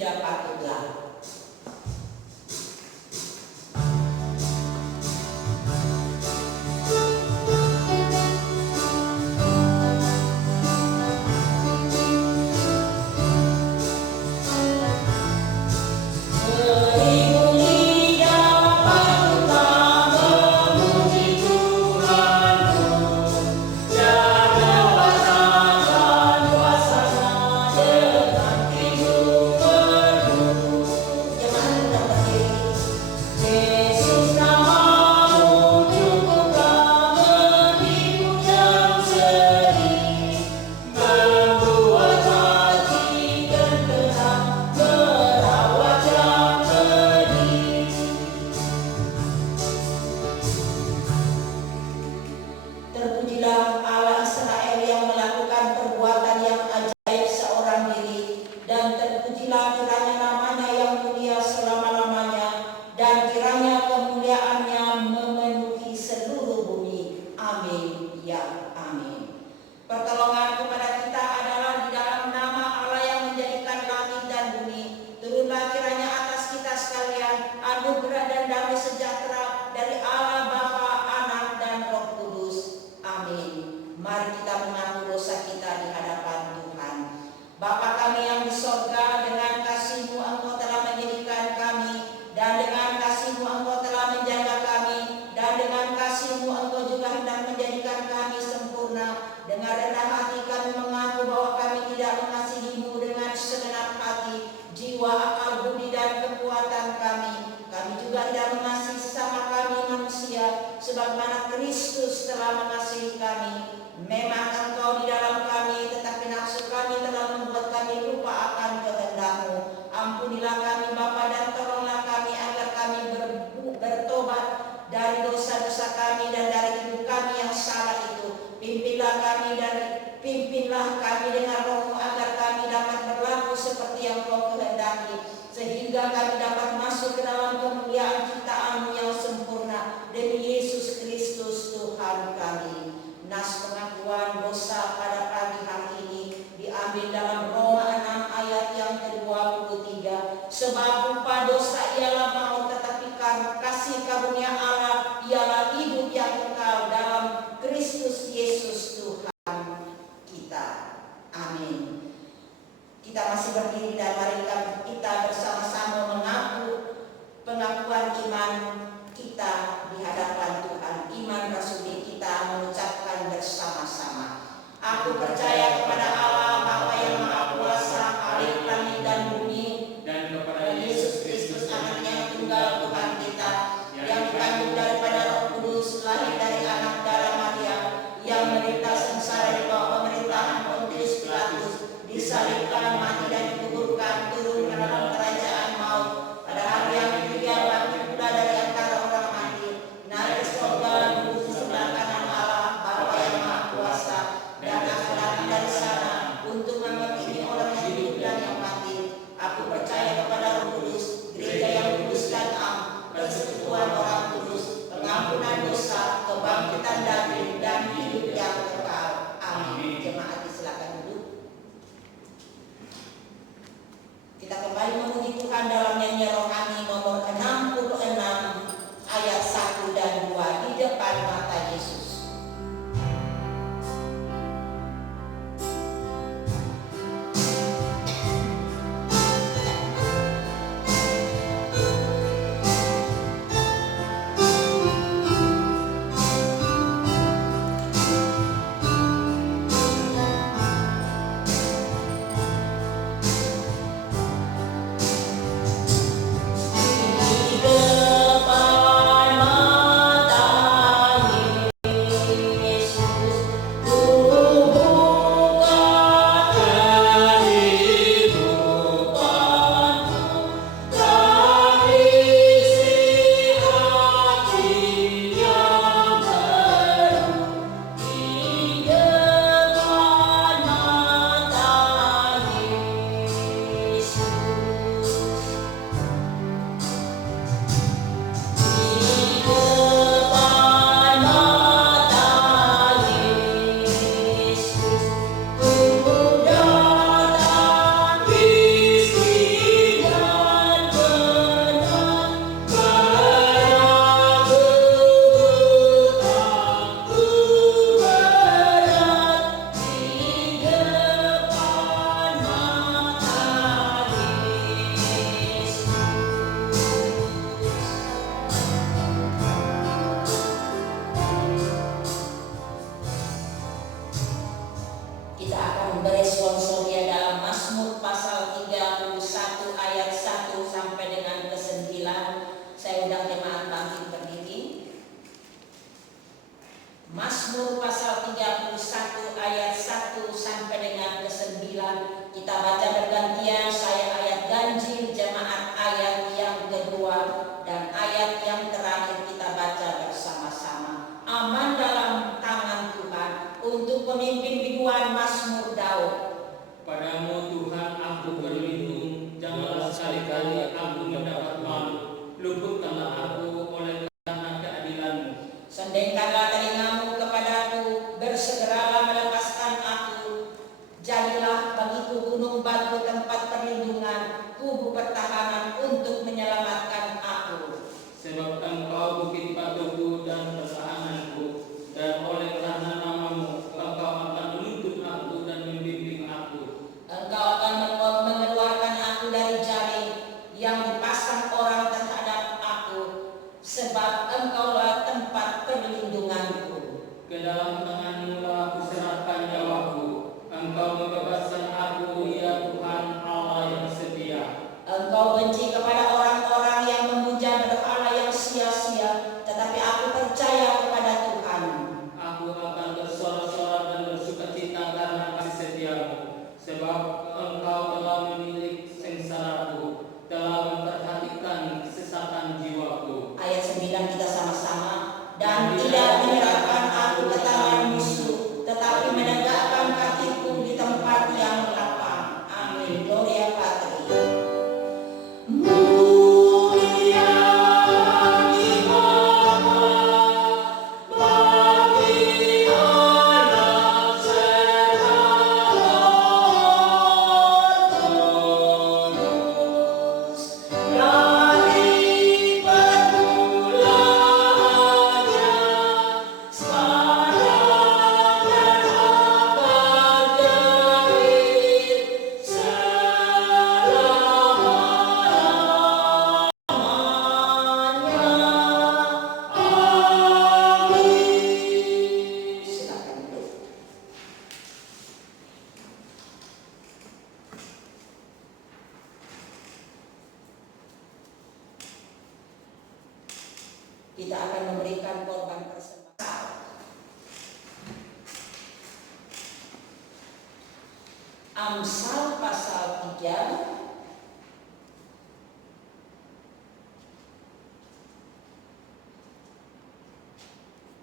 tidak patutlah. Terpujilah Allah Israel yang melakukan perbuatan yang ajaib seorang diri, dan terpujilah kiranya namanya yang mulia selama-lamanya, dan kiranya kemuliaannya memenuhi seluruh bumi. Amin. Ya, amin. Pertolongan kepada kita adalah di dalam nama Allah yang menjadikan langit dan bumi. Turunlah kiranya atas kita sekalian anugerah dan damai sejahtera dari Allah Bapa, Anak, dan Roh Kudus. Amin. Mari kita mengaku dosa kita di hadapan Tuhan. Bapa kami yang di sorga, dengan kasih-Mu Engkau telah menjadikan kami, dan dengan kasih-Mu Engkau telah menjaga kami, dan dengan kasih-Mu Engkau juga hendak menjadikan kami sempurna. Dengan rendah hati kami mengaku bahwa kami tidak mengasihi-Mu dengan segenap hati, jiwa, akal, budi, dan kekuatan kami. Kami juga tidak mengasihi sesama kami manusia sebagaimana Kristus telah mengasihi kami. Memang Engkau di dalam kami, tetapi nafsu kami telah membuat kami lupa akan kehendak-Mu. Ampunilah kami Bapa, dan tolonglah kami agar kami bertobat dari dosa-dosa kami dan dari hidup kami yang salah itu. Pimpinlah kami dengan Roh-Mu agar kami dapat berlaku seperti yang Kau kehendaki, sehingga kami dapat masuk ke dalam kemuliaan ciptaan-Mu yang sempurna demi Yesus Kristus Tuhan kami. Nas pengakuan dosa pada pagi hari ini diambil dalam Roma 6 ayat yang ke-23. Sebab upah dosa ialah maut, tetapi kasih karunia Allah ialah hidup yang kekal dalam Kristus Yesus Tuhan kita. Amin. Kita masih berdiri dan mari kita bersama-sama mengaku pengakuan iman kita di hadapan Tuhan. Iman rasuli kita mengucapkan bersama-sama. Aku percaya kepada Allah Bapa yang Maha Kuasa, Khalik langit dan bumi, dan kepada Yesus Kristus Anaknya yang tunggal Tuhan kita, yang dikandung daripada Roh Kudus, lahir dari anak darah Maria, yang menderita sengsara di bawah pemerintahan Pontius Pilatus, disalibkan, mati dan dikuburkan, turun ke dalam kerajaan maut, pada hari yang ketiga bangkit pula dari antara orang mati, naik ke surga, duduk di sebelah kanan Allah Bapa yang Maha Kuasa, dan akan datang dari sana untuk menghakimi orang yang hidup dan yang mati. Aku percaya kepada Roh Kudus, gereja yang kudus dan am, persekutuan orang kudus, pengampunan dosa, kebangkitan daging, dan hidup yang kekal. Amin. Jemaat silakan duduk. Kita kembali memuji Tuhan dalam nyanyian rohani nomor 66 ayat 1 dan 2 di depan mata Yesus. Di depan mata Tuhan dan ayat yang terakhir kita baca bersama-sama. Aman dalam tangan Tuhan untuk pemimpin biduan Mazmur Daud. Padamu Tuhan aku berlindung, janganlah sekali-kali aku mendapat malu. Luputkanlah aku oleh karena keadilan-Mu. Sendengkanlah telingamu kepadaku, bersegeralah melepaskan aku. Jadilah bagiku gunung batu tempat perlindungan, kubu pertahanan untuk menyelamatkan aku. Sebab Engkau bukit batuku dan pertahananku, dan oleh karena nama-Mu Engkau akan menuntun aku dan membimbing aku. Engkau akan mengeluarkan aku dari jaring yang dipasang orang terhadap aku, sebab Engkaulah tempat perlindunganku. Ke dalam tangan-Mu lah aku serahkan nyawaku. Engkau membebaskan aku, ya Tuhan Allah yang setia. Engkau benci kepada orang-orang yang memuja berhala yang sia-sia, tetapi aku percaya kepada Tuhan. Aku akan bersorak-sorak dan bersukacita karena kasih setia-Mu, sebab Engkau telah menilik sengsaraku, telah memperhatikan kesesakan jiwaku. Ayat 9 kita sama-sama. Dan tidak menyerahkan aku ke tangan musuh, tetapi menegakkan kakiku di tempat yang lapang. Amin. Gloria Patri. Kita akan memberikan korban persembahan. Amsal pasal 3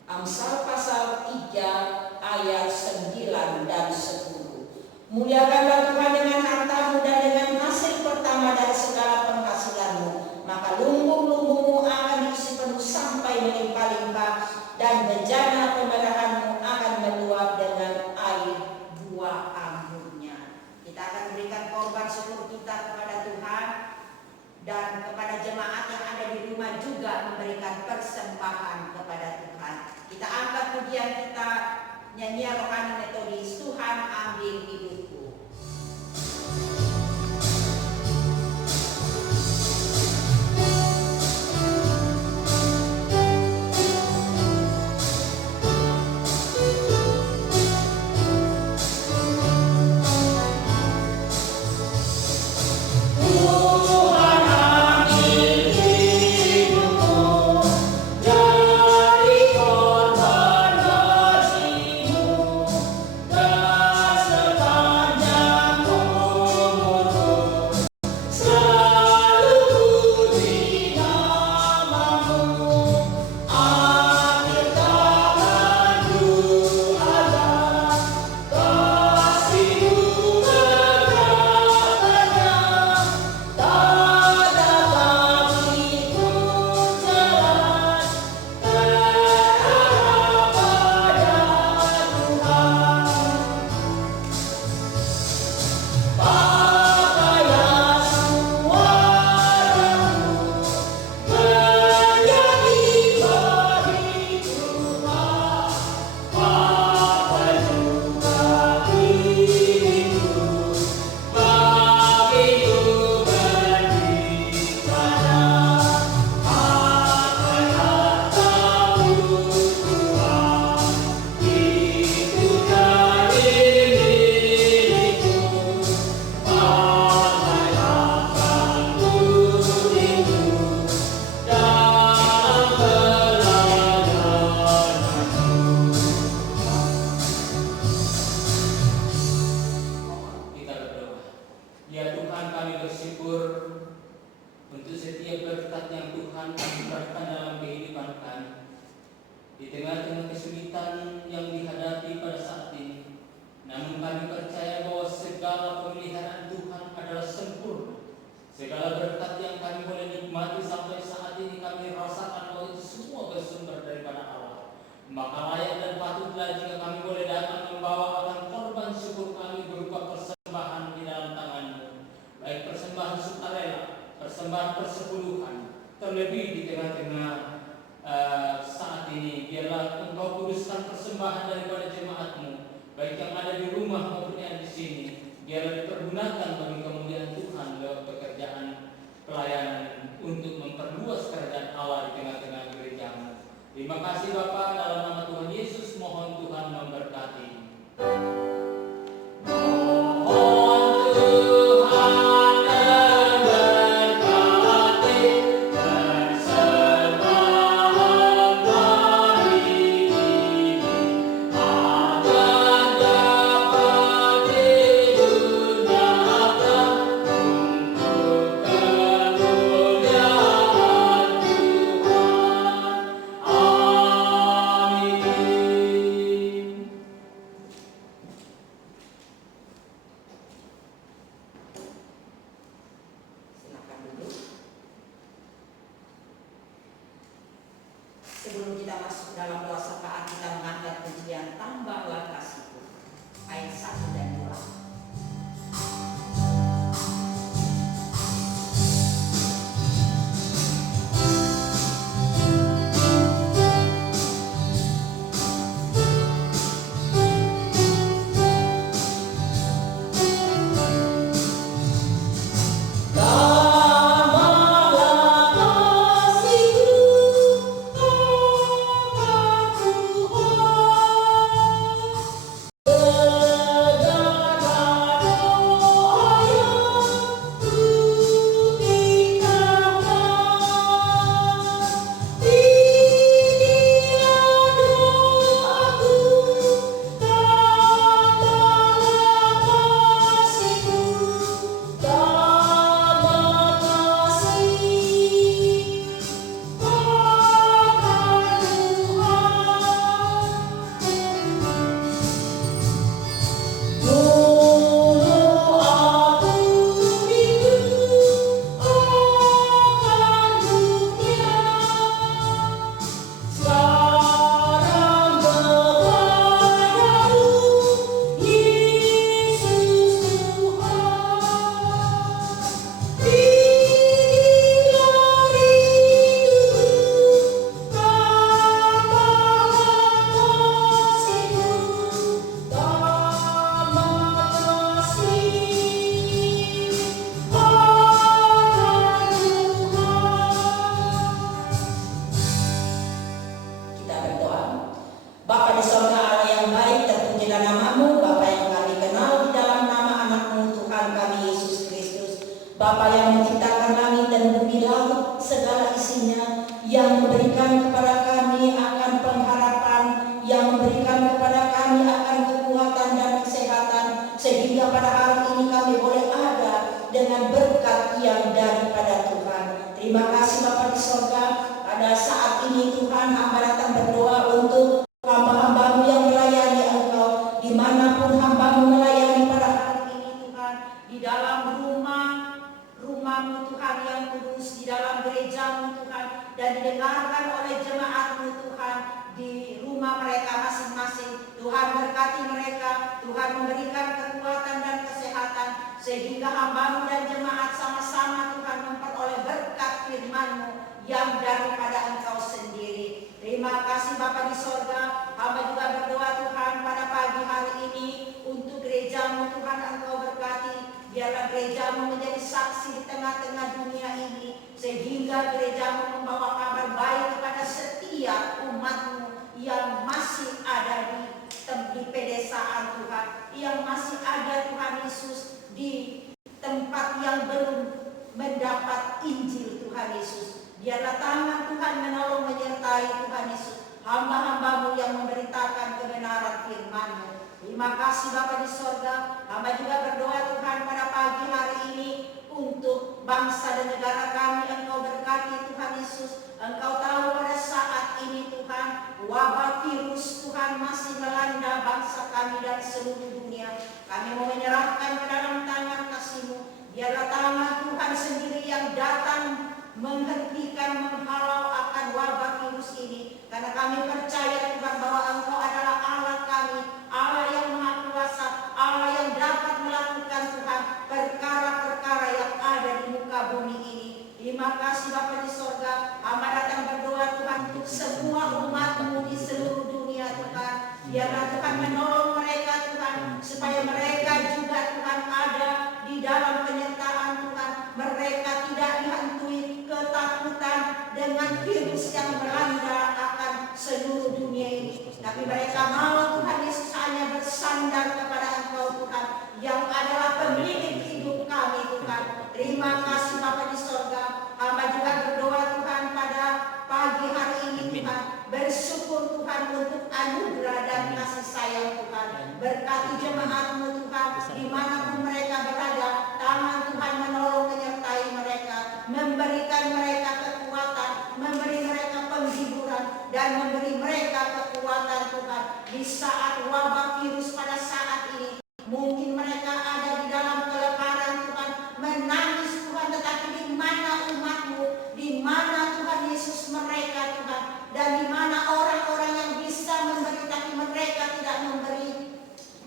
Amsal pasal 3 ayat 9 dan 10. Muliakanlah Tuhan dengan hartamu dan dengan hasil pertama dari segala penghasilanmu, maka lumbung-lumbungmu akan diisi penuh sampai melimpah-limpah, dan bejana pemerahanmu akan meluap dengan air buah anggurnya. Kita akan berikan korban syukur kita kepada Tuhan, dan kepada jemaat yang ada di rumah juga memberikan persembahan kepada Tuhan. Kita angkat pujian kita, nyanyian rohani metodis, Tuhan ambil hidupku. Dari korban bagimu, dan Segala berkat yang kami boleh nikmati sampai saat ini kami rasakan bahwa itu semua bersumber daripada Allah. Maka layak dan patutlah jika kami boleh datang membawa akan korban syukur kami berupa persembahan di dalam tangan-Mu, baik persembahan sukarela, persembahan persepuluhan, terlebih di tengah-tengah saat ini. Biarlah Engkau kuduskan persembahan daripada jemaat-Mu, baik yang ada di rumah maupun yang di sini. Biarlah dipergunakan bagi kemuliaan Tuhan lewat pekerjaan pelayanan untuk memperluas kerajaan Allah di tengah-tengah gereja-Mu. Terima kasih Bapa, dalam nama Tuhan Yesus mohon Tuhan memberkati. Sebelum kita masuk dalam doa sapaan, kita mengangkat pujian Tambahlah Kasih-Ku ayat 1 dan 2. Bapa yang menciptakan langit dan bumi, laut segala isinya, yang memberikan kepada kami akan pengharapan, yang memberikan kepada kami akan kekuatan dan kesehatan, sehingga pada hari ini kami boleh ada dengan berkat yang daripada Tuhan. Terima kasih Bapa di sorga. Pada saat ini Tuhan, hamba datang berdoa untuk hamba-hambamu yang melayani Engkau, dimanapun hambamu melayani pada hari ini Tuhan, di dalam rumahmu Tuhan yang kudus, di dalam gerejamu Tuhan, dan didengarkan oleh jemaatmu Tuhan, di rumah mereka masing-masing. Tuhan berkati mereka, Tuhan memberikan kekuatan dan kesehatan, sehingga hambamu dan jemaat sama-sama Tuhan memperoleh berkat firman-Mu yang daripada Engkau sendiri. Terima kasih Bapa di sorga. Hamba juga berdoa Tuhan pada pagi hari ini untuk gerejamu Tuhan, Engkau berkati. Biarlah gerejamu menjadi saksi di tengah-tengah dunia ini, sehingga gerejamu membawa kabar baik kepada setiap umatmu yang masih ada di pedesaan Tuhan, yang masih ada Tuhan Yesus di tempat yang belum mendapat Injil Tuhan Yesus. Biarlah tangan Tuhan menolong menyertai Tuhan Yesus, hamba-hambamu yang memberitakan kebenaran firman-Mu. Terima kasih Bapa di sorga. Hamba juga berdoa Tuhan pada pagi hari ini untuk bangsa dan negara kami. Engkau berkati Tuhan Yesus. Engkau tahu pada saat ini Tuhan, wabah virus Tuhan masih melanda bangsa kami dan seluruh dunia. Kami mau menyerahkan ke dalam tangan kasih-Mu. Biarlah tangan Tuhan sendiri menghentikan, menghalau akan wabah virus ini. Karena kami percaya Tuhan bahwa Engkau adalah Allah kami, Allah yang Maha Kuasa, Allah yang dapat melakukan Tuhan perkara-perkara yang ada di muka bumi ini. Terima kasih Bapa di sorga, hamba datang berdoa Tuhan untuk semua umat-Mu di seluruh dunia Tuhan. Biarlah Tuhan menolong mereka Tuhan, supaya mereka juga Tuhan ada di dalam penyertaan Tuhan. Mereka tidak dihantui ketakutan dengan virus yang melanda akan seluruh dunia ini. Tapi mereka mau Tuhan Yesus hanya bersandar kepada Engkau Tuhan, yang adalah pemilik hidup kami Tuhan. Terima kasih Bapa di sorga. Hamba juga berdoa Tuhan pada pagi hari ini Tuhan. Bersyukur Tuhan untuk anugerah dan kasih sayang Tuhan. Berkati jemaat-Mu Tuhan, dimanapun mereka berada. Tangan Tuhan menolong menyertai mereka, memberikan mereka kekuatan, memberi mereka penghiburan, dan memberi mereka kekuatan Tuhan. Di saat wabah virus pada saat ini, mungkin mereka ada di dalam kelaparan Tuhan, menangis Tuhan, tetapi di mana umat-Mu, di mana Tuhan Yesus mereka Tuhan, dan di mana orang-orang yang bisa memberi tapi mereka tidak memberi,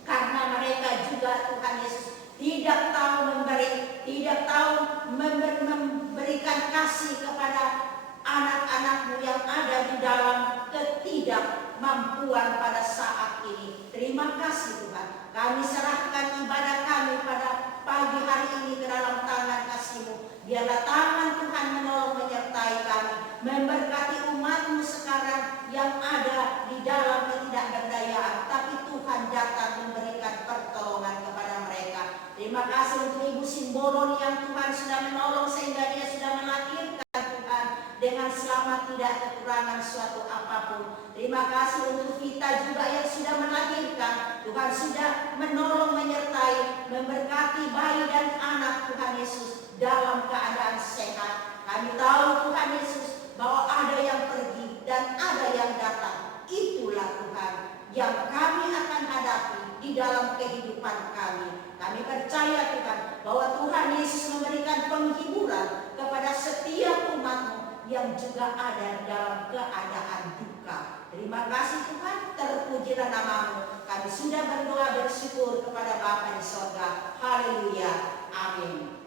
karena mereka juga Tuhan Yesus tidak tahu memberi, tidak tahu memberikan kasih kepada anak-anak-Mu yang ada di dalam ketidakmampuan pada saat ini. Terima kasih Tuhan. Kami serahkan ibadah kami pada pagi hari ini ke dalam tangan kasih-Mu. Biarlah tangan Tuhan menolong menyertai kami, memberkati umat-Mu sekarang yang ada di dalam ketidakberdayaan, tapi Tuhan datang memberikan pertolongan kepada mereka. Terima kasih untuk Ibu Simbolon yang Tuhan sudah menolong sehingga dia sudah melahirkan Tuhan dengan selamat, tidak kekurangan suatu apapun. Terima kasih untuk kita juga yang sudah melahirkan. Tuhan sudah menolong, menyertai, memberkati bayi dan anak Tuhan Yesus dalam keadaan sehat. Kami tahu Tuhan Yesus bahwa ada yang pergi dan ada yang datang. Itulah Tuhan yang kami akan hadapi di dalam kehidupan kami. Kami percaya Tuhan bahwa Tuhan Yesus memberikan penghiburan kepada setiap umat-Mu yang juga ada dalam keadaan duka. Terima kasih Tuhan, terpujilah nama-Mu. Kami sudah berdoa bersyukur kepada Bapa di sorga. Haleluya, amin.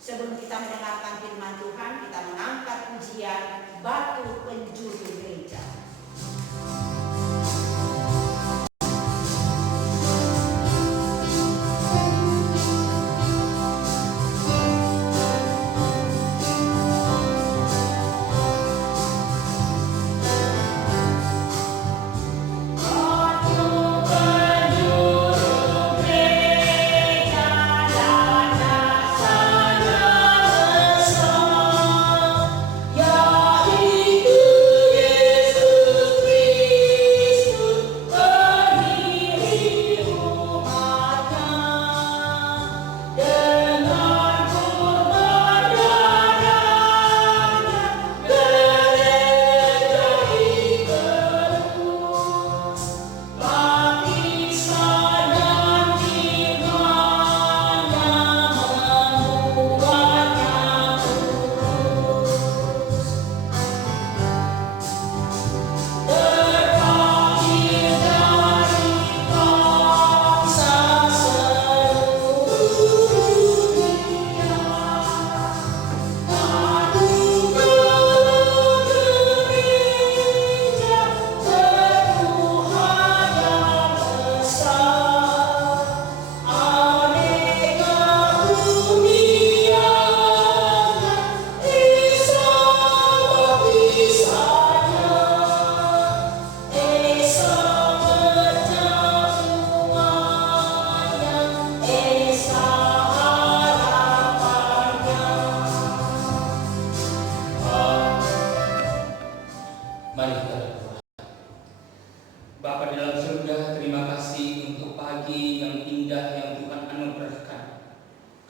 Sebelum kita mendengarkan firman Tuhan, kita mengangkat pujian Batu Penjuru Gereja.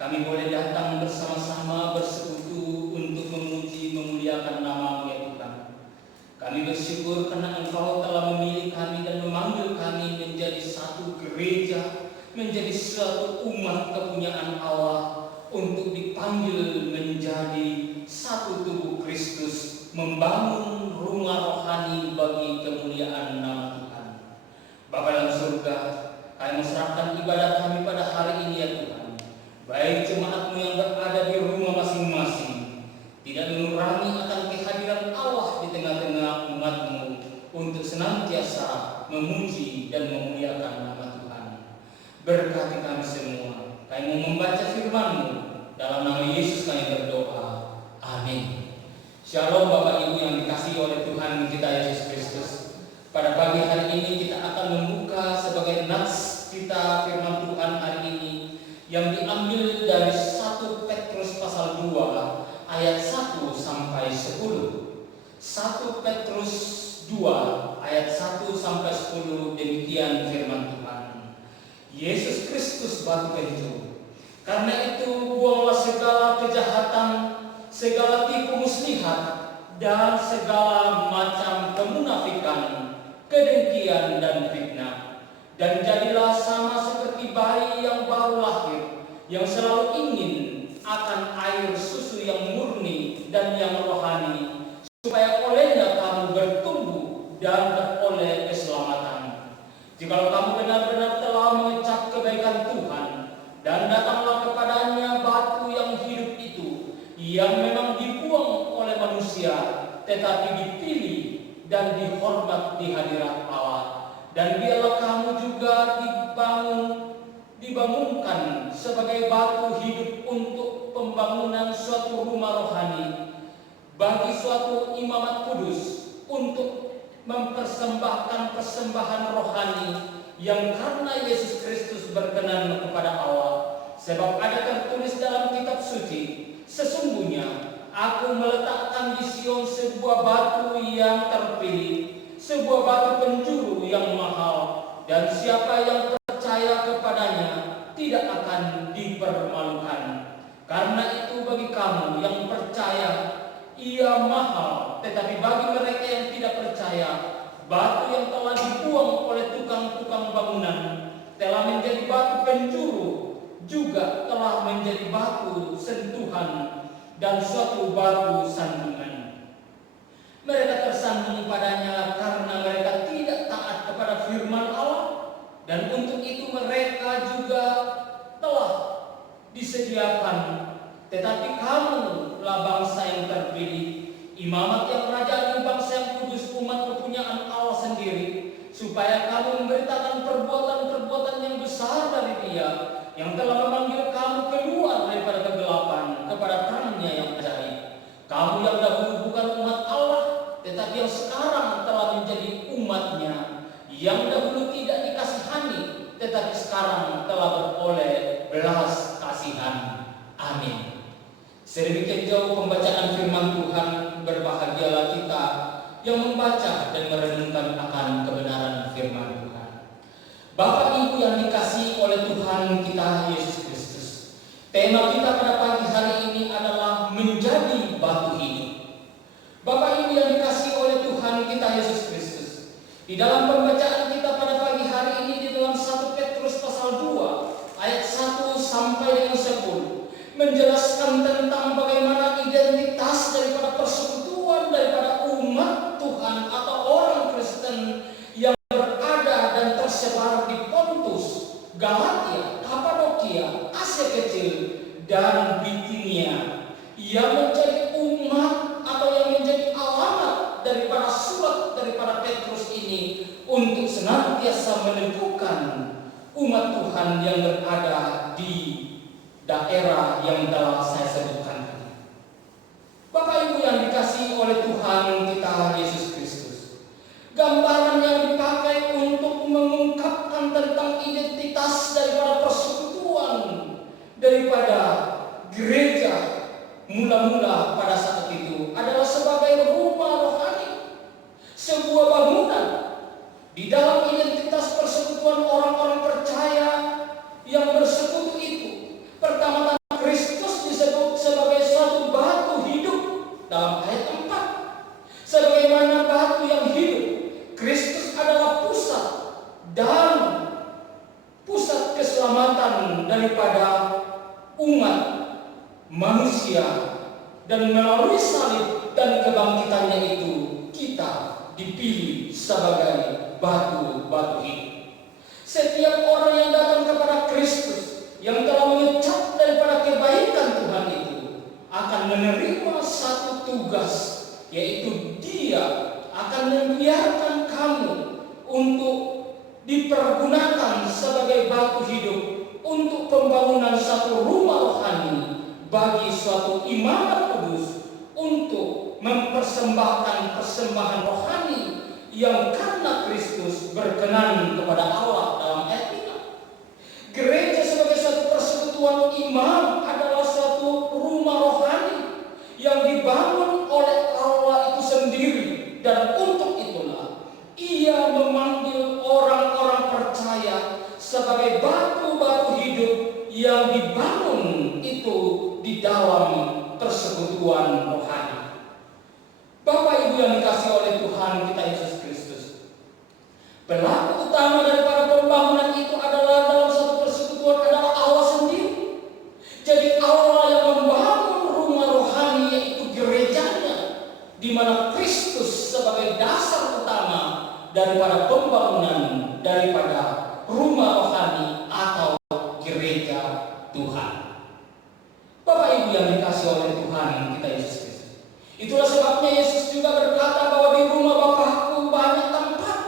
Kami boleh datang bersama-sama bersekutu untuk memuji memuliakan nama-Mu ya Tuhan. Kami bersyukur karena Engkau telah memilih kami dan memanggil kami menjadi satu gereja, menjadi suatu umat kepunyaan Allah untuk dipanggil menjadi satu tubuh membangun rumah rohani bagi kemuliaan nama Tuhan. Bapa dalam surga, kami serahkan ibadah kami pada hari ini ya Tuhan. Baik jemaat-Mu yang berada di rumah masing-masing, tidak mengurangi akan kehadiran Allah di tengah-tengah umat-Mu untuk senantiasa memuji dan memuliakan nama Tuhan. Berkati kami semua. Kami mau membaca firman-Mu. Dalam nama Yesus kami berdoa. Amin. Shalom Bapak Ibu yang dikasihi oleh Tuhan kita Yesus Kristus. Pada pagi hari ini kita akan membuka sebagai nats kita firman Tuhan hari ini yang diambil dari 1 Petrus pasal 2 ayat 1 sampai 10. 1 Petrus 2 ayat 1 sampai 10 demikian firman Tuhan. Yesus Kristus batu penjuru. Karena itu buanglah segala kejahatan, segala tipu muslihat, dan segala macam kemunafikan, kedengkian dan fitnah. Dan jadilah sama seperti bayi yang baru lahir, yang selalu ingin akan air susu yang murni dan yang rohani, supaya olehnya kamu bertumbuh dan beroleh keselamatan. Jikalau kamu benar-benar telah mengecap kebaikan Tuhan, dan datanglah kepadanya batu yang hidup itu, yang memang dibuang oleh manusia, tetapi dipilih dan dihormat di hadirat Allah. Dan biarlah kamu juga dibangunkan sebagai batu hidup untuk pembangunan suatu rumah rohani, bagi suatu imamat kudus, untuk mempersembahkan persembahan rohani yang karena Yesus Kristus berkenan kepada Allah. Sebab ada tertulis dalam kitab suci, sesungguhnya aku meletakkan di Sion sebuah batu yang terpilih, sebuah batu penjuru yang mahal, dan siapa yang percaya kepadanya tidak akan dipermalukan. Karena itu bagi kamu yang percaya, ia mahal, tetapi bagi mereka yang tidak percaya, batu yang telah dibuang oleh tukang-tukang bangunan telah menjadi batu penjuru, juga telah menjadi batu sentuhan dan suatu batu sandungan. Mereka tersandung padanya karena mereka tidak taat kepada firman Allah, dan untuk itu mereka juga telah disediakan. Tetapi kamulah bangsa yang terpilih, imamat yang kerajaan, bangsa yang kudus, umat kepunyaan Allah sendiri, supaya kamu memberitakan perbuatan-perbuatan yang besar dari Dia yang telah memanggil kamu keluar daripada kegelapan kepada terang-Nya yang ajaib. Kamu yang dahulu bukan umat Allah, tetapi yang sekarang telah menjadi umat-Nya, yang dahulu tidak dikasihani, tetapi sekarang telah beroleh belas kasihan. Amin. Sedemikian jauh pembacaan firman Tuhan. Berbahagialah kita yang membaca dan merenungkan akan kebenaran firman Tuhan. Bapak Ibu yang dikasihi oleh Tuhan kita Yesus Kristus, tema kita pada pagi hari ini adalah menjadi batu hidup. Bapak Ibu yang dikasihi oleh Tuhan kita Yesus Kristus, di dalam pembacaan kita pada pagi hari ini di dalam 1 Petrus pasal 2 ayat 1 sampai dengan 10 menjelaskan tentang bagaimana identitas daripada persekutuan daripada umat Tuhan atau orang Kristen yang berada dan tersebar di Pontus, Galatia, Kapadokia, Asia Kecil, dan Bitinia, yang menjadi umat atau yang menjadi alamat daripada surat daripada Petrus ini untuk senantiasa meneguhkan umat Tuhan yang berada di daerah yang telah saya sebutkan tadi. Bapak Ibu yang dikasihi oleh Tuhan kita Yesus Kristus, gambaran yang dipakai untuk mengungkapkan tentang identitas daripada persekutuan daripada gereja mula-mula pada saat itu adalah sebagai rumah rohani, sebuah bangunan. Di dalam identitas persekutuan orang-orang percaya yang bersekutu itu, pertama-tama Kristus disebut sebagai suatu batu hidup dalam ayat 4. Sebagaimana batu yang hidup, Kristus adalah pusat dan pusat keselamatan daripada umat manusia, dan melalui salib dan kebangkitannya itu kita dipilih sebagai batu-batu hidup. Setiap orang yang datang kepada Kristus, yang telah mengecap daripada kebaikan Tuhan itu, akan menerima satu tugas, yaitu Dia akan membiarkan kamu untuk dipergunakan sebagai batu hidup untuk pembangunan satu rumah rohani bagi suatu imamat kudus, untuk mempersembahkan persembahan rohani yang karena Kristus berkenan kepada Allah dalam ayat ini. Gereja sebagai suatu persekutuan iman adalah suatu rumah rohani yang dibangun oleh Allah itu sendiri, dan untuk itulah Ia memanggil orang-orang percaya sebagai batu-batu hidup yang dibangun itu di dalam persekutuan rohani. Bapak Ibu yang dikasihi oleh Tuhan kita Yesus Kristus, pelaku utama daripada pembangunan itu adalah dalam satu persekutuan adalah Allah sendiri. Jadi Allah yang membangun rumah rohani, yaitu gerejanya, di mana Kristus sebagai dasar utama daripada pembangunan daripada rumah rohani atau gereja Tuhan. Bapak Ibu yang dikasihi oleh Tuhan kita Yesus Kristus, itulah sebabnya Yesus juga berkata bahwa di rumah Bapakku banyak tempat.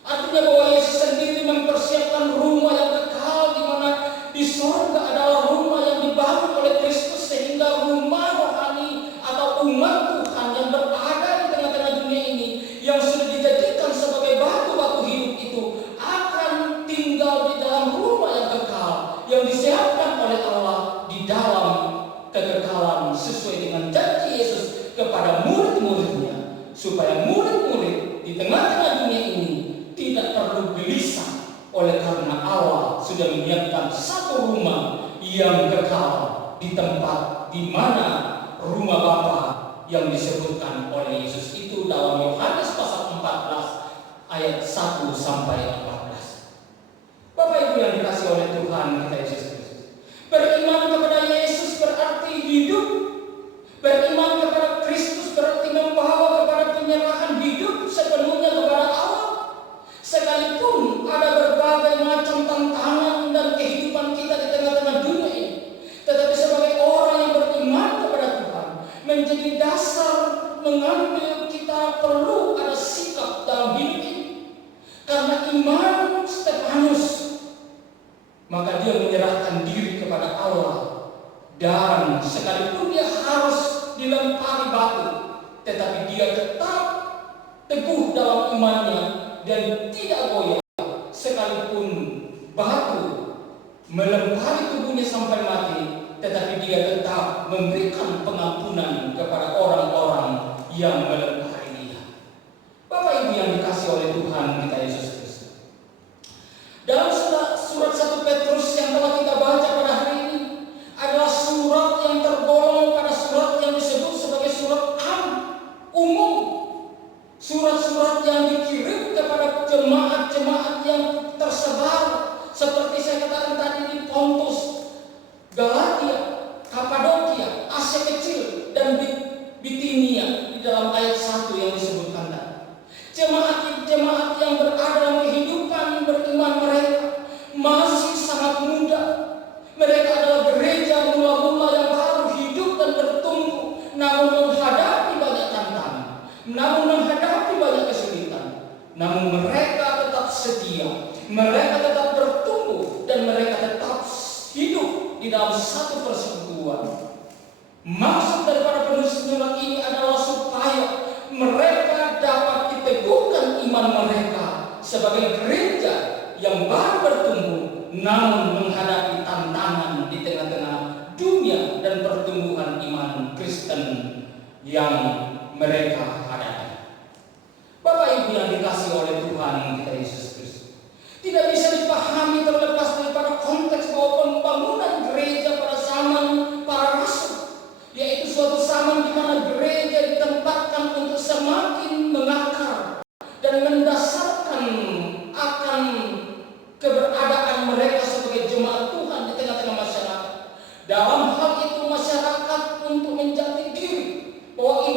Artinya bahwa Yesus sendiri mempersiapkan rumah yang kekal, di mana di surga adalah rumah yang dibangun oleh Kristus, sehingga rumah rohani atau umat Tuhan yang berada di tengah-tengah dunia ini, yang sudah dijadikan sebagai batu-batu hidup itu, akan tinggal di dalam rumah yang kekal yang disiapkan oleh Allah di dalam kekekalan, sesuai dengan janji Yesus kepada murid-muridnya, supaya murid-murid di tengah-tengah dunia ini tidak perlu gelisah, oleh karena Allah sudah menyiapkan satu rumah yang kekal di tempat di mana rumah Bapa yang disebutkan oleh Yesus itu dalam Yohanes pasal 14 ayat 1 sampai 14. Bapak Ibu yang dikasihi oleh Tuhan kita Yesus Kristus, beriman kepada Yesus berarti hidup. Beriman kepada Kristus berarti membawa kepada penyerahan hidup sepenuhnya kepada Allah. Sekalipun ada berbagai macam tantangan dan kehidupan kita di tengah-tengah dunia ini, tetapi sebagai orang yang beriman kepada Tuhan, menjadi dasar mengambil kita perlu ada sikap dalam hidup ini. Karena iman Stefanus, maka dia menyerahkan diri kepada Allah, dan sekalipun dia harus dilempari batu, tetapi dia tetap teguh dalam imannya dan tidak goyah, sekalipun batu melempari tubuhnya sampai mati, tetapi dia tetap memberikan pengampunan kepada orang-orang yang melempari dia. Bapak Ibu yang dikasihi oleh Tuhan kita Yesus Kristus, dalam surat 1 Petrus yang telah kita baca pada hari ini adalah surat yang tergolong pada surat yang disebut sebagai surat umum. Surat-surat yang dikirim kepada jemaat-jemaat yang tersebar, seperti saya katakan tadi, di Pontus, Galatia, Kapadokia, Asia Kecil, dan Bitinia di dalam ayat 1 yang disebutkan tadi. Jemaat-jemaat yang berada dalam kehidupan beriman mereka masih sangat muda. Mereka adalah gereja mula-mula yang baru hidup dan bertumbuh, namun menghadapi banyak tantangan, namun menghadapi banyak kesulitan. Namun mereka tetap setia, mereka tetap bertumbuh, dan mereka tetap hidup di dalam satu persekutuan. Maksud daripada penulis surat ini adalah supaya mereka dapat diteguhkan iman mereka sebagai gereja yang baru bertumbuh, namun menghadapi tantangan di tengah-tengah dunia dan pertumbuhan iman Kristen yang mereka hadapi. Bapak Ibu yang dikasihi oleh Tuhan kita Yesus Kristus, tidak bisa dipahami terlepas daripada konteks bahwa pembangunan gereja pada zaman para rasul, yaitu suatu zaman di mana gereja ditempatkan untuk semakin mengakar dan mendasarkan akan keberadaan mereka sebagai jemaat Tuhan di tengah-tengah masyarakat. Dalam hal itu masyarakat untuk menjati diri bahwa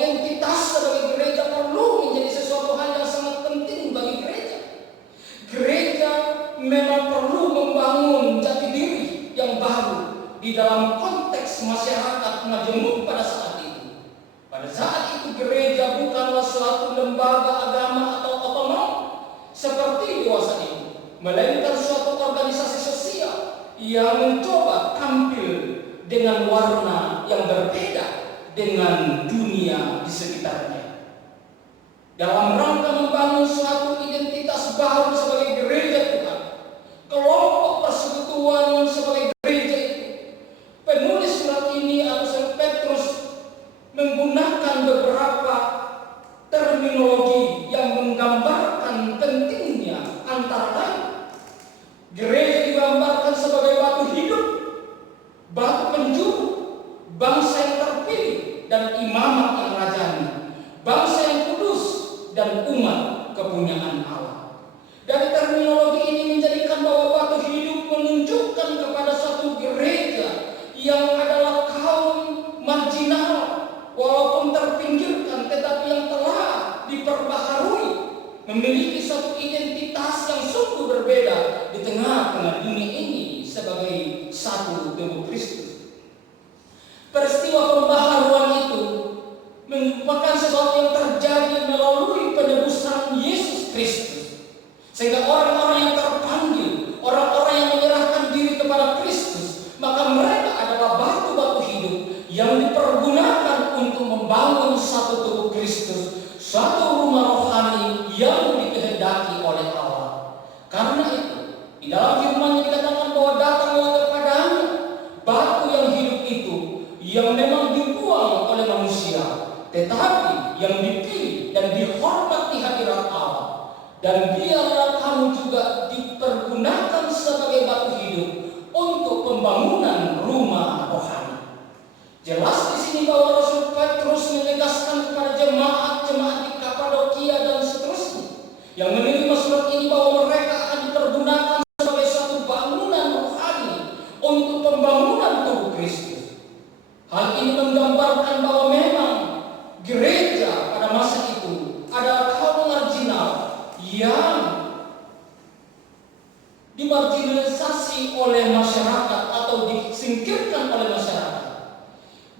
melainkan suatu organisasi sosial yang mencoba tampil dengan warna yang berbeda dengan dunia di sekitarnya. Dalam rangka membangun suatu identitas baru sebagai gereja Tuhan, kelompok persekutuan sebagai gereja itu, penulis surat ini atau Saint Petrus menggunakan beberapa terminologi yang menggambarkan pentingnya. Antara lain, gereja digambarkan sebagai batu hidup, batu penjuru, bangsa yang terpilih dan imamat yang rajani, bangsa yang kudus dan umat kepunyaan Allah. Dari terminologi ini menjadikan bahwa batu hidup menunjukkan kepada suatu gereja yang adalah kaum marginal, walaupun terpinggirkan, tetapi yang telah diperbaharui, memiliki suatu identitas yang sungguh berbeda di tengah-tengah dunia ini sebagai satu tubuh Kristus. Peristiwa pembaharuan itu merupakan sesuatu yang terjadi melalui penebusan Yesus Kristus, sehingga orang-orang yang terpanggil, orang-orang yang menyerahkan diri kepada Kristus, maka mereka adalah batu-batu hidup yang dipergunakan untuk membangun satu tubuh Kristus, suatu rumah rohani yang dikehendaki oleh Allah. Karena itu, di dalam firman-Nya dikatakan bahwa datanglah kepadanya batu yang hidup itu, yang memang dibuang oleh manusia, tetapi yang dipilih dan dihormati hadirat Allah. Dan biarlah kamu juga dipergunakan sebagai batu hidup untuk pembangunan rumah rohani. Jelas di sini bahwa Rasul Petrus menegaskan kepada jemaat-jemaat di Kapadokia dan seterusnya yang menerima surat ini bahwa mereka akan dipergunakan sebagai suatu bangunan rohani untuk pembangunan tubuh Kristus. Hal ini menggambarkan bahwa memang gereja pada masa itu adalah kaum marginal yang dimarginalisasi oleh masyarakat atau disingkirkan oleh masyarakat.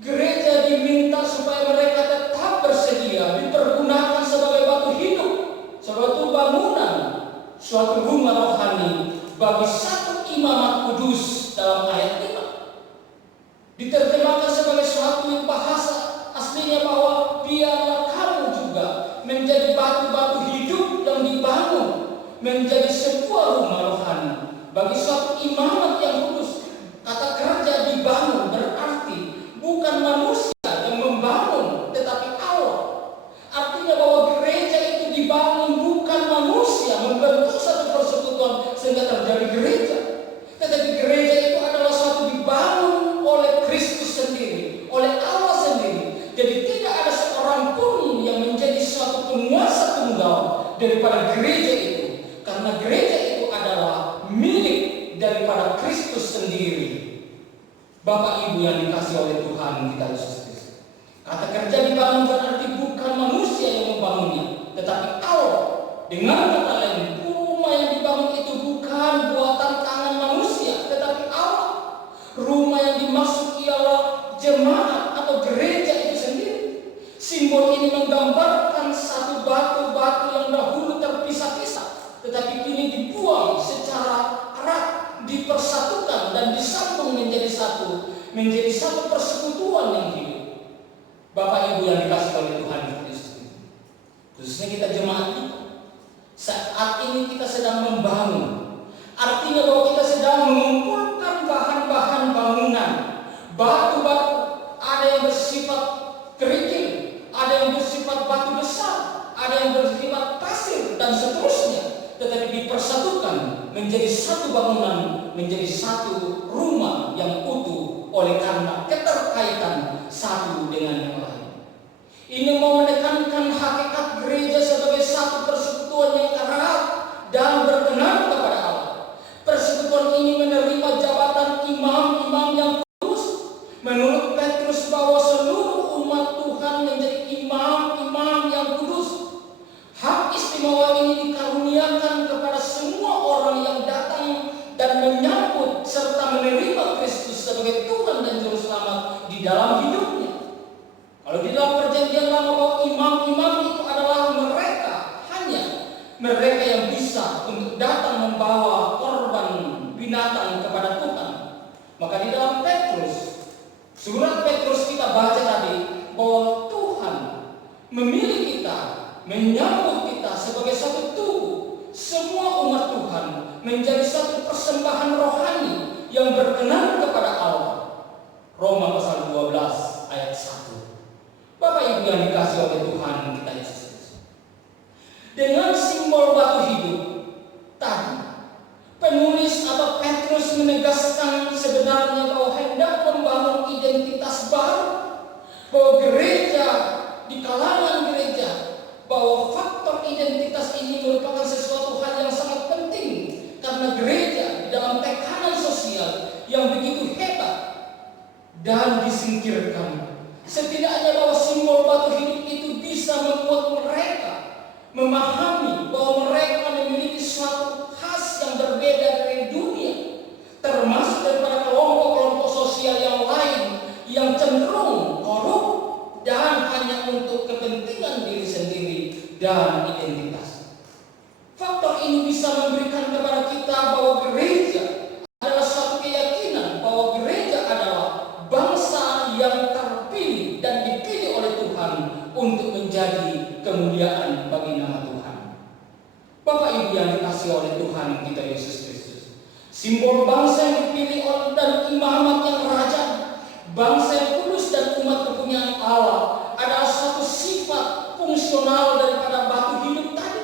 Gereja diminta supaya mereka tetap bersedia dipergunakan sebagai batu hidup, suatu bangunan, suatu rumah rohani bagi satu imamat kudus dalam ayat 5. Diterjemahkan sebagai suatu yang bahasa aslinya bahwa biarlah kamu juga menjadi batu-batu hidup yang dibangun menjadi sebuah rumah rohani bagi suatu imamat yang kudus. Kata kerja dibangun berarti bukan manusia yang membangun, tetapi Allah. Artinya bahwa gereja itu dibangun bukan manusia membentuk satu persekutuan sehingga terjadi gereja, tetapi gereja itu adalah suatu dibangun oleh Kristus sendiri, oleh Allah sendiri. Jadi tidak ada seorang pun yang menjadi suatu penguasa tunggal daripada gereja itu, karena gereja itu adalah milik daripada Kristus sendiri. Bapak Ibu yang dikasihi oleh Tuhan kita Yesus Kristus, kata kerja dibangun berarti bukan manusia yang membangunnya, tetapi Allah. Dengan kata lain, rumah yang dibangun itu bukan buatan tangan manusia, tetapi Allah. Rumah yang dimaksud ialah jemaat atau gereja itu sendiri. Simbol ini menggambarkan satu batu-batu yang dahulu terpisah-pisah, tetapi kini dibuang secara erat, dipersatukan dan disambung menjadi satu persekutuan yang hidup. Bapak Ibu yang dikasihi oleh Tuhan Yesus, khususnya kita jemaat kita, saat ini kita sedang membangun. Artinya bahwa kita sedang mengumpulkan bahan-bahan bangunan, batu-batu, ada yang bersifat kerikil, ada yang bersifat batu besar, ada yang bersifat pasir dan seterusnya, tetapi dipersatukan menjadi satu bangunan, menjadi satu rumah yang utuh oleh karena keterkaitan satu dengan yang lain. Ini mau menekankan hakikat gereja sebagai satu persekutuan yang erat dan berkenan kepada Allah. Persekutuan ini menerima jabatan imam-imam yang kudus. Menurut Petrus bahwa seluruh umat Tuhan menjadi imam-imam yang kudus. Hak istimewa ini dikaruniakan kepada semua orang yang datang dan menyambut serta menerima Kristus sebagai Tuhan dan Juru Selamat di dalam hidupnya. Kalau di dalam perjanjian lama bahwa imam-imam itu adalah mereka yang bisa untuk datang membawa Surat Petrus kita baca tadi bahwa Tuhan memilih kita, menyambut kita sebagai satu tubuh, semua umat Tuhan menjadi satu persembahan rohani yang berkenan kepada Allah. Roma pasal 12 ayat 1. Bapak Ibu yang dikasih oleh Tuhan kita Yesus Kristus, dengan simbol batu hidup tadi, penulis atau Petrus menegaskan sebenarnya bahwa hendak membangun identitas baru, bahwa gereja, di kalangan gereja, bahwa faktor identitas ini merupakan sesuatu hal yang sangat penting, karena gereja di dalam tekanan sosial yang begitu hebat dan disingkirkan, setidaknya bahwa simbol batu hidup itu bisa membuat mereka memahami bahwa mereka memiliki suatu khas yang berbeda dari dunia, termasuk daripada kelompok-kelompok sosial yang lain yang cenderung korup dan hanya untuk kepentingan diri sendiri dan identitas. Faktor ini bisa memberikan kepada kita bahwa gereja adalah suatu keyakinan bahwa gereja adalah bangsa yang terpilih dan dipilih oleh Tuhan untuk menjadi kemuliaan bagi nama Tuhan. Bapak Ibu yang dikasihi oleh Tuhan kita Yesus Kristus, simbol bangsa yang dipilih oleh dan imamat yang raja, bangsa yang kudus dan umat kepunyaan Allah adalah suatu sifat fungsional daripada batu hidup tadi.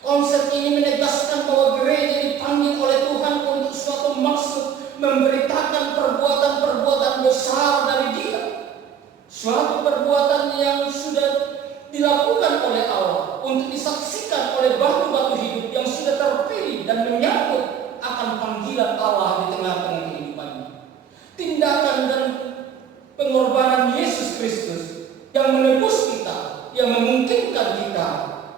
Konsep ini menegaskan bahwa gereja dipanggil oleh Tuhan untuk suatu maksud memberitakan perbuatan-perbuatan besar dari Dia, suatu perbuatan yang sudah dilakukan oleh Allah untuk disaksikan oleh batu-batu hidup yang sudah terpilih dan menyambut akan panggilan Allah di tengah-tengah kehidupannya. Tindakan dan pengorbanan Yesus Kristus yang menebus kita, yang memungkinkan kita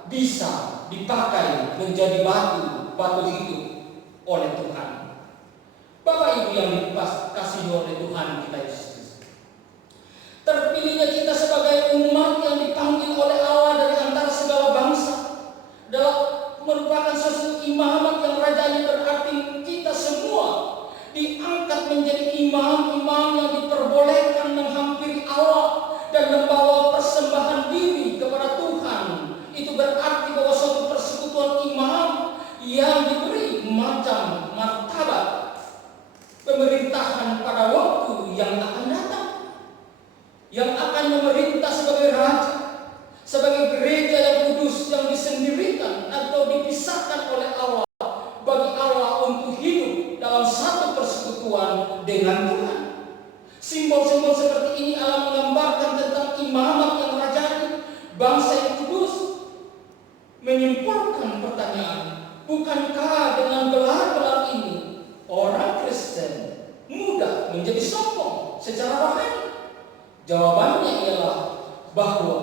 bisa dipakai menjadi batu hidup oleh Tuhan. Bapak Ibu yang dikasihi oleh Tuhan kita Yesus Kristus, terpilihnya kita sebagai umat yang dipanggil oleh Allah dari antara segala bangsa adalah merupakan sesuatu imamat yang rajanya, berarti kita semua diangkat menjadi imam-imam yang diperbolehkan menghampiri Allah dan membawa persembahan diri kepada Tuhan. Itu berarti bahwa suatu persekutuan imam yang diberi macam martabat pemerintahan pada waktu yang akan datang, yang akan memerintah sebagai raja, sebagai gereja yang kudus, yang disendirikan atau dipisahkan oleh Allah bagi Allah untuk hidup dalam satu persekutuan dengan Tuhan. Simbol-simbol seperti ini akan menggambarkan tentang imamat yang rajani, bangsa yang kudus. Menyimpulkan pertanyaan, bukankah dengan gelar-gelar ini orang Kristen mudah menjadi sombong secara rohani? Jawabannya ialah bahwa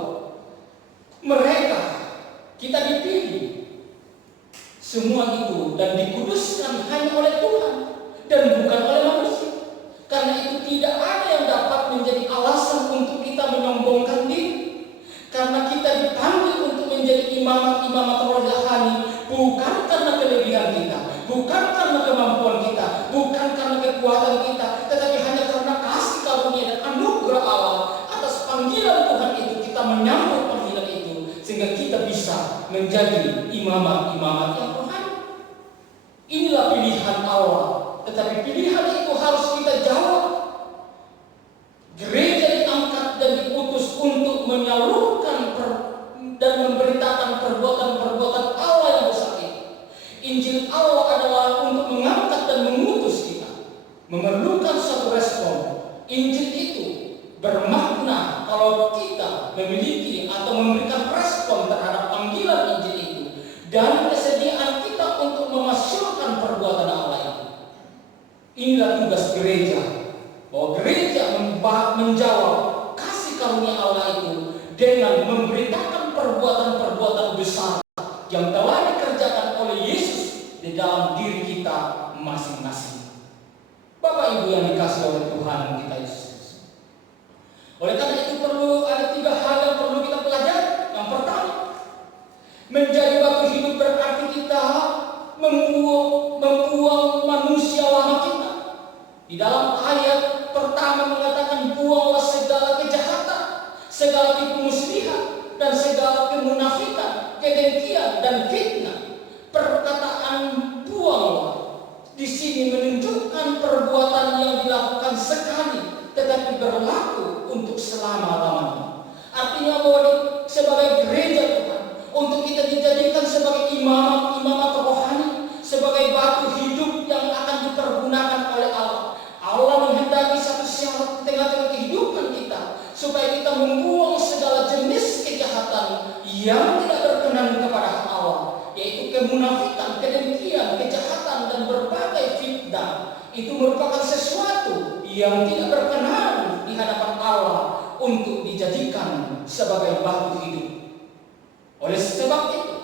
mereka, kita dipilih semua itu dan dikuduskan hanya oleh Tuhan dan bukan oleh manusia. Karena itu tidak ada yang dapat menjadi alasan untuk kita menyombongkan diri. Karena kita dipanggil untuk menjadi imamat-imamat rohani, bukan karena kelebihan kita, bukan karena kemampuan kita, bukan karena kekuatan kita, tetapi hanya karena kasih karunia dan anugerah Allah. Atas panggilan Tuhan itu kita menyambut panggilan itu, sehingga kita bisa menjadi imamat-imamat yang rohani. Inilah pilihan Allah, tetapi pilihan itu harus kita jawab. Gereja diangkat dan diutus untuk menyalurkan dan memberitakan perbuatan-perbuatan Allah yang besar itu. Injil Allah adalah untuk mengangkat dan mengutus kita. Memerlukan suatu respon. Injil itu bermakna kalau kita memiliki atau memberikan respon terhadap panggilan Injil itu dan kesediaan kita untuk memasyurkan perbuatan Allah itu. Inilah tugas gereja, bahwa gereja menjawab kasih karunia Allah itu dengan memberitakan perbuatan-perbuatan besar yang telah dikerjakan oleh Yesus di dalam diri kita masing-masing. Bapak Ibu yang dikasihi oleh Tuhan kita Yesus. Oleh karena itu perlu ada 3 hal yang perlu kita pelajari. Yang pertama, menjadi batu hidup berarti kita membuang manusia lama kita. Di dalam ayat pertama mengatakan segala tipu muslihat, dan segala kemunafikan, kedengkian, dan fitnah. Perkataan buanglah di sini menunjukkan perbuatan yang dilakukan sekali, tetapi berlaku untuk selama-lamanya. Artinya bahwa sebagai gereja Tuhan, untuk kita dijadikan sebagai imamat rohani, sebagai batu hidup yang akan dipergunakan oleh Allah. Allah menghendaki satu syarat di tengah-tengah kehidupan kita, supaya kita membuang segala jenis kejahatan yang tidak berkenan kepada Allah, yaitu kemunafikan, kedengkian, kejahatan, dan berbagai fitnah. Itu merupakan sesuatu yang tidak berkenan di hadapan Allah untuk dijadikan sebagai batu hidup. Oleh sebab itu,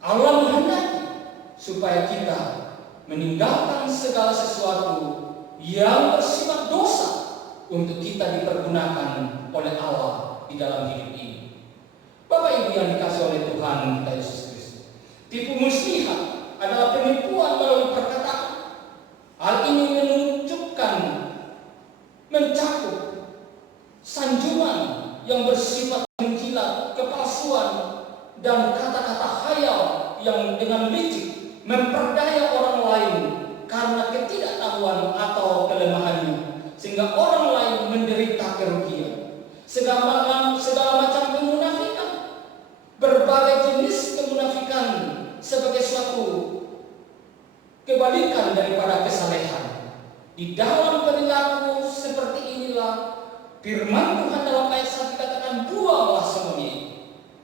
Allah menghendaki supaya kita meninggalkan segala sesuatu yang bersifat dosa untuk kita dipergunakan oleh Allah di dalam hidup ini. Bapak Ibu yang dikasihi oleh Tuhan kita Yesus Kristus, tipu muslihat adalah penipuan melalui perkataan. Hal ini mencakup sanjungan yang bersifat menjilat, kepalsuan, dan kata-kata khayal yang dengan licik memperdaya orang lain karena ketidaktahuan atau kelemahannya, sehingga orang lain menderita kerugian. Segala macam kemunafikan, berbagai jenis kemunafikan sebagai suatu kebalikan daripada kesalehan. Di dalam perilaku seperti inilah firman Tuhan dalam ayat 1 katakan, buanglah semuanya itu.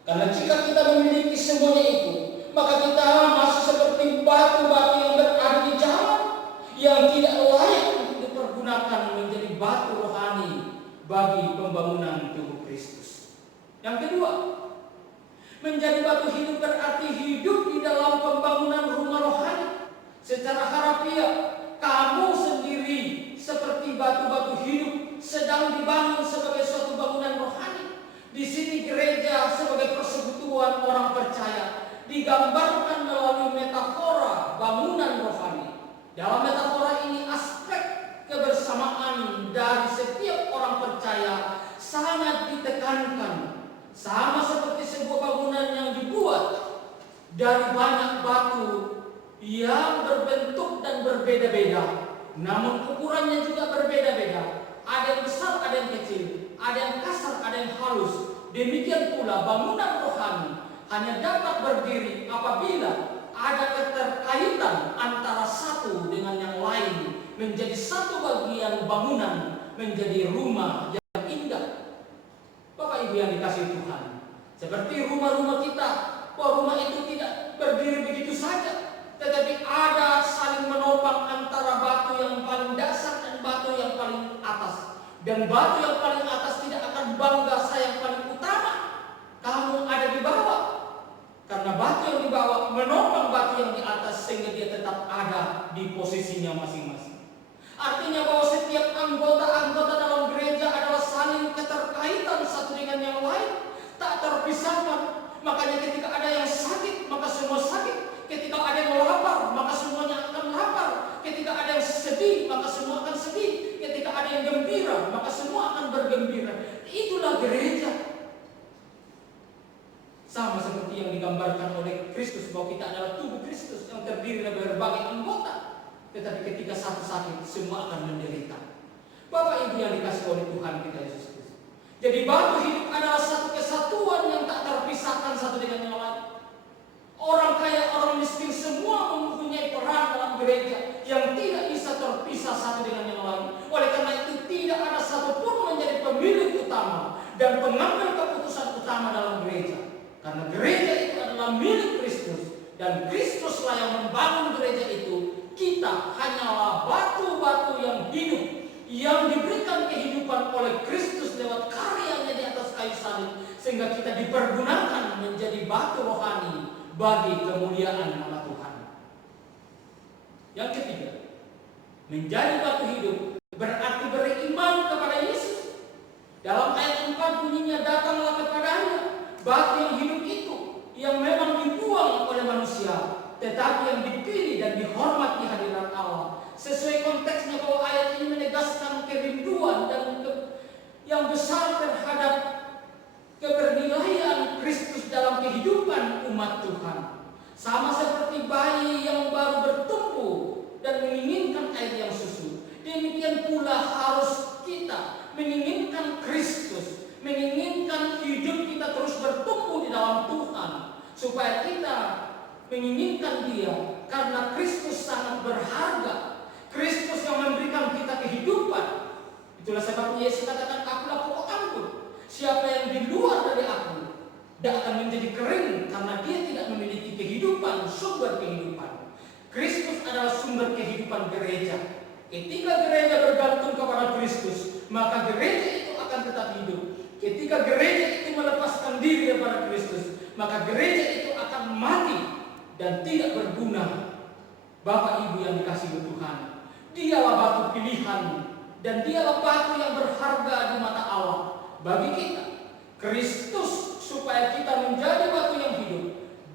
Karena jika kita memiliki semuanya itu, maka kita masih seperti batu-batu yang berada di jalan, yang tidak layak untuk dipergunakan menjadi batu rohani bagi pembangunan tubuh Kristus. Yang kedua, menjadi batu hidup berarti hidup di dalam pembangunan rumah rohani. Secara harafiah, kamu sendiri seperti batu-batu hidup sedang dibangun sebagai suatu bangunan rohani. Di sini gereja sebagai persekutuan orang percaya digambarkan melalui metafora bangunan rohani. Dalam metafora ini aspek kebersamaan dari setiap orang percaya sangat ditekankan. Sama seperti sebuah bangunan yang dibuat dari banyak batu yang berbentuk dan berbeda-beda, namun ukurannya juga berbeda-beda. Ada yang besar, ada yang kecil, ada yang kasar, ada yang halus. Demikian pula bangunan rohani hanya dapat berdiri apabila ada keterkaitan antara satu dengan yang lain, menjadi satu bagian bangunan, menjadi rumah yang indah. Bapak Ibu yang dikasihi Tuhan, seperti rumah-rumah kita, bahwa rumah itu tidak berdiri begitu saja, tetapi ada saling menopang antara batu yang paling dasar dan batu yang paling atas. Dan batu yang paling atas tidak akan bangga saya yang paling utama, kamu ada di bawah. Karena batu yang di bawah menopang batu yang di atas, sehingga dia tetap ada di posisinya masing-masing. Artinya bahwa setiap anggota-anggota dalam gereja adalah saling keterkaitan satu dengan yang lain, tak terpisahkan. Makanya ketika ada yang sakit, maka semua sakit. Ketika ada yang lapar, maka semuanya akan lapar. Ketika ada yang sedih, maka semua akan sedih. Ketika ada yang gembira, maka semua akan bergembira. Itulah gereja. Sama seperti yang digambarkan oleh Kristus, bahwa kita adalah tubuh Kristus yang terdiri dari berbagai anggota. Tetapi ketika satu sakit, semua akan menderita. Bapak Ibu yang dikasihi oleh Tuhan kita Yesus Kristus. Jadi batu hidup adalah satu kesatuan yang tak terpisahkan satu dengan yang lain. Orang kaya, orang miskin, semua mempunyai peran dalam gereja yang tidak bisa terpisah satu dengan yang lain. Oleh karena itu tidak ada satupun menjadi pemilik utama dan pengambil keputusan utama dalam gereja. Karena gereja itu adalah milik Kristus, dan Kristuslah yang membangun gereja itu. Kita hanyalah batu-batu yang hidup, yang diberikan kehidupan oleh Kristus lewat karyanya di atas kayu salib, sehingga kita dipergunakan menjadi batu rohani bagi kemuliaan nama Tuhan. Yang ketiga, menjadi batu hidup berarti beriman kepada Yesus. Dalam ayat 4 bunyinya, datanglah kepadanya batu yang hidup itu, yang memang dibuang oleh manusia, tetapi yang dipilih dan dihormat di hadirat Allah. Sesuai konteksnya, bahwa ayat ini menegaskan kerinduan dan yang besar terhadap Sama seperti bayi yang baru bertumbuh dan menginginkan air yang susu, demikian pula harus kita menginginkan Kristus, menginginkan hidup kita terus bertumbuh di dalam Tuhan, supaya kita menginginkan Dia, karena Kristus sangat berharga. Kristus yang memberikan kita kehidupan. Itulah sebabnya Yesus katakan, "Akulah pokok anggur. Siapa yang di luar dari aku tidak akan menjadi kering, karena dia tidak memiliki kehidupan, sumber kehidupan." Kristus adalah sumber kehidupan gereja. Ketika gereja bergantung kepada Kristus, maka gereja itu akan tetap hidup. Ketika gereja itu melepaskan diri daripada Kristus, maka gereja itu akan mati dan tidak berguna. Bapak Ibu yang dikasihi Tuhan, Dialah batu pilihan dan Dialah batu yang berharga di mata Allah bagi kita. Kristus, supaya kita menjadi batu yang hidup,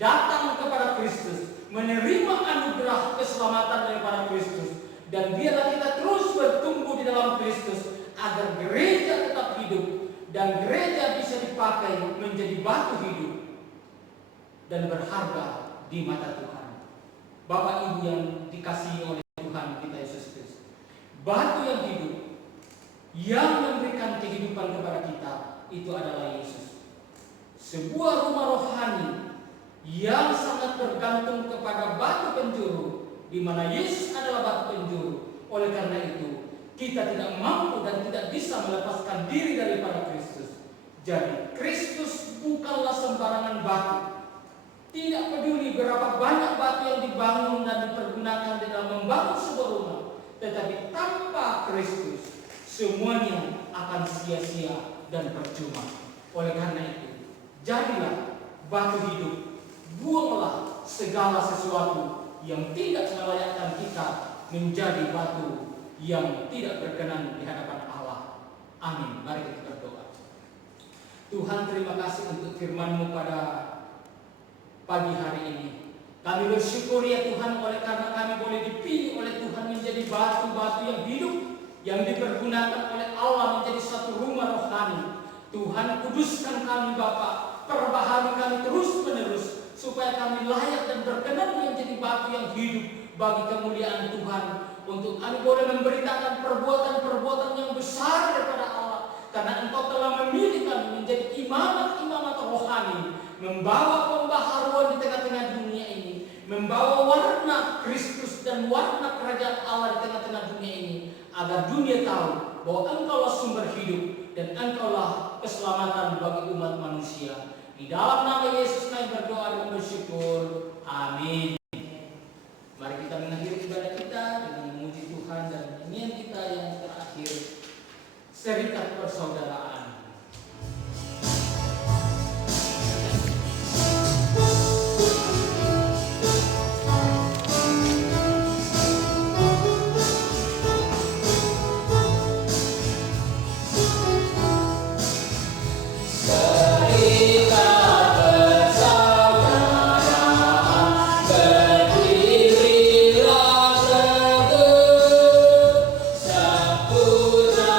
datang kepada Kristus, menerima anugerah keselamatan daripada Kristus, dan biarlah kita terus bertumbuh di dalam Kristus agar gereja tetap hidup dan gereja bisa dipakai menjadi batu hidup dan berharga di mata Tuhan. Bapak Ibu yang dikasihi oleh Tuhan kita Yesus Kristus, batu yang hidup yang memberikan kehidupan kepada kita itu adalah Yesus. Sebuah rumah rohani yang sangat bergantung kepada batu penjuru, di mana Yesus adalah batu penjuru. Oleh karena itu, kita tidak mampu dan tidak bisa melepaskan diri daripada Kristus. Jadi, Kristus bukanlah sembarangan batu. Tidak peduli berapa banyak batu yang dibangun dan dipergunakan di dalam membangun sebuah rumah, tetapi tanpa Kristus, semuanya akan sia-sia dan percuma. Oleh karena itu, jadilah batu hidup. Buanglah segala sesuatu yang tidak melayakkan kita menjadi batu yang tidak berkenan di hadapan Allah. Amin. Mari kita berdoa. Tuhan, terima kasih untuk firman-Mu pada pagi hari ini. Kami bersyukur ya Tuhan, oleh karena kami boleh dipilih oleh Tuhan menjadi batu-batu yang hidup, yang dipergunakan oleh Allah menjadi satu rumah rohani. Tuhan, kuduskan kami Bapa, perbaharui kami terus-menerus, supaya kami layak dan berkenan menjadi batu yang hidup bagi kemuliaan Tuhan, untuk kami boleh memberitakan perbuatan-perbuatan yang besar daripada Allah, karena Engkau telah memilih kami menjadi imamat-imamat rohani, membawa pembaharuan di tengah-tengah dunia ini, membawa warna Kristus dan warna kerajaan Allah di tengah-tengah dunia ini, agar dunia tahu bahwa Engkaulah sumber hidup dan Engkaulah keselamatan bagi umat manusia. Di dalam nama Yesus kami berdoa dan bersyukur. Amin. Mari kita mengakhiri ibadah kita dengan memuji Tuhan dan nyanyian kita yang terakhir, Serikat Persaudaraan. Sempurna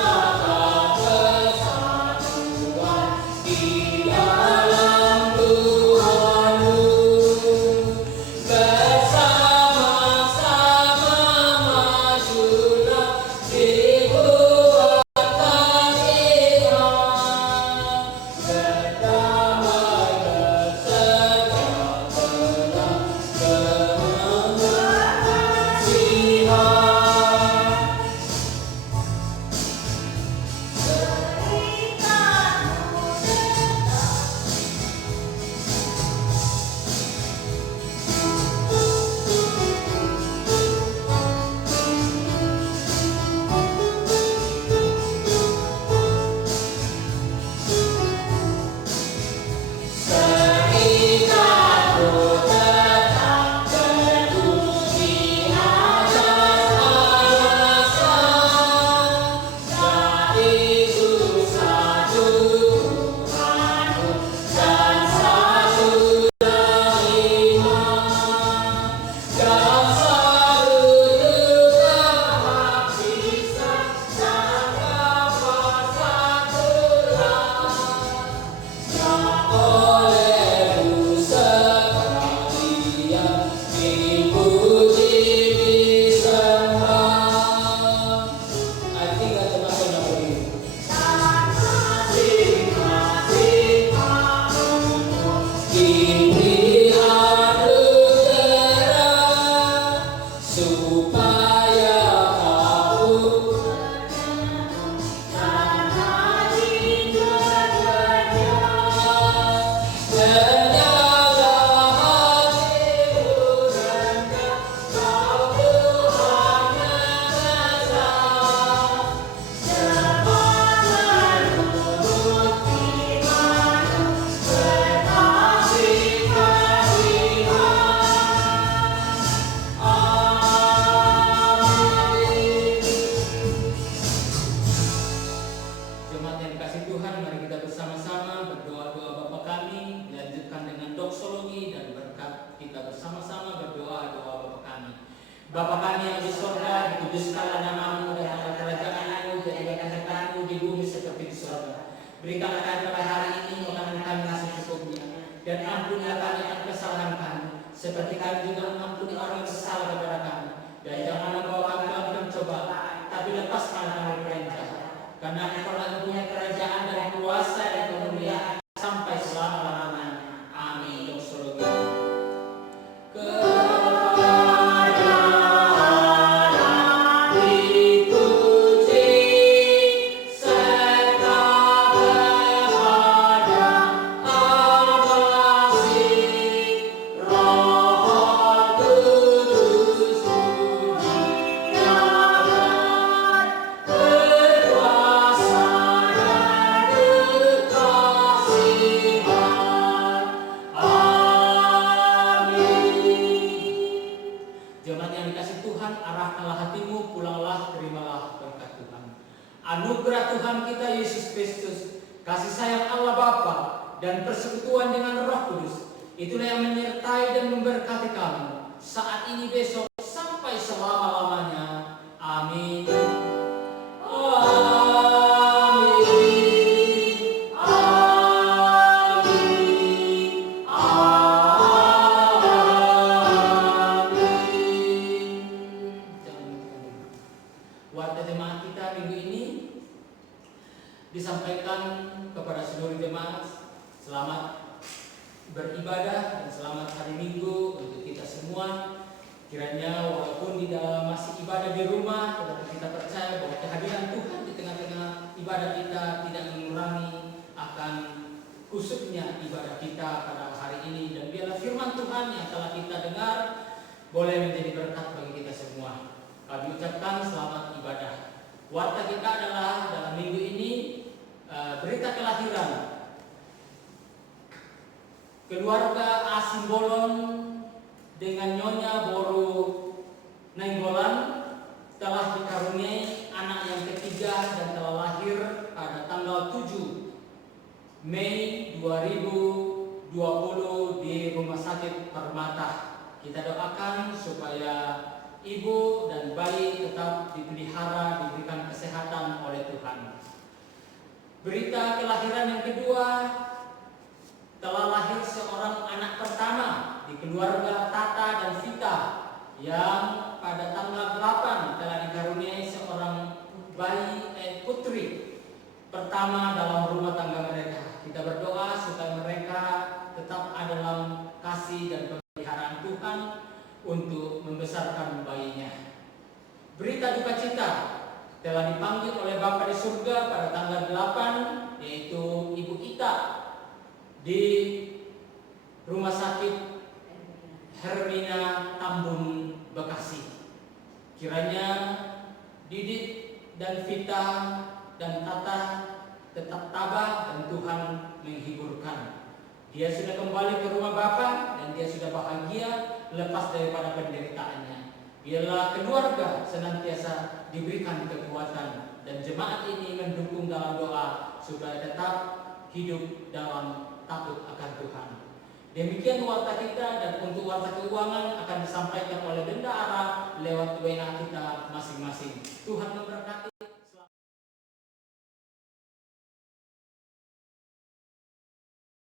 Berikanlah kami pada hari ini makanan kami nasi cukupnya, dan ampunilah kami akan kesalahan kami, seperti kami juga mengampuni orang yang bersalah kepada kami. Dan jangan membawa kami dalam pencobaan, tapi lepaskan kami dari jahat. Karena Engkau yang punya kerajaan dan kuasa dan kemuliaan sampai selama-lamanya. Amin. Doa Jemaat yang dikasih Tuhan, arahkanlah hatimu, pulanglah, terimalah berkat Tuhan. Anugerah Tuhan kita Yesus Kristus, kasih sayang Allah Bapa, dan persekutuan dengan Roh Kudus, itulah yang menyertai dan memberkati kamu saat ini, besok, sampai selama-lamanya. Amin. Warta jemaat kita minggu ini disampaikan kepada seluruh jemaat, selamat beribadah dan selamat hari Minggu untuk kita semua. Kiranya walaupun di dalam masih ibadah di rumah, tetapi kita percaya bahwa kehadiran Tuhan di tengah-tengah ibadah kita tidak mengurangi akan khusyuknya ibadah kita pada hari ini. Dan biarlah firman Tuhan yang telah kita dengar boleh menjadi berkat bagi kita semua. Kami ucapkan selamat ibadah. Warta kita adalah dalam minggu ini berita kelahiran keluarga Asimbolon dengan Nyonya Boru Nainggolan telah dikaruniai anak yang ketiga dan telah lahir pada tanggal 7 Mei 2020 di Rumah Sakit Permata. Kita doakan supaya ibu dan bayi tetap dipelihara, diberikan kesehatan oleh Tuhan. Berita kelahiran yang kedua, telah lahir seorang anak pertama di keluarga Tata dan Vita yang pada tanggal 8 telah dikaruniai seorang bayi putri pertama dalam rumah tangga mereka. Kita berdoa supaya mereka tetap ada dalam kasih dan pemeliharaan Tuhan untuk membesarkan bayinya. Berita duka cita telah dipanggil oleh Bapa di surga pada tanggal 8, yaitu Ibu Ita di Rumah Sakit Hermina Tambun, Bekasi. Kiranya Didit dan Vita dan Tata tetap tabah dan Tuhan menghiburkan. Dia sudah kembali ke rumah Bapa dan dia sudah bahagia lepas daripada penderitaannya. Biarlah keluarga senantiasa diberikan kekuatan dan jemaat ini mendukung dalam doa supaya tetap hidup dalam takut akan Tuhan. Demikian warta kita, dan untuk warta keuangan akan disampaikan oleh bendahara lewat WA kita masing-masing. Tuhan memberkati.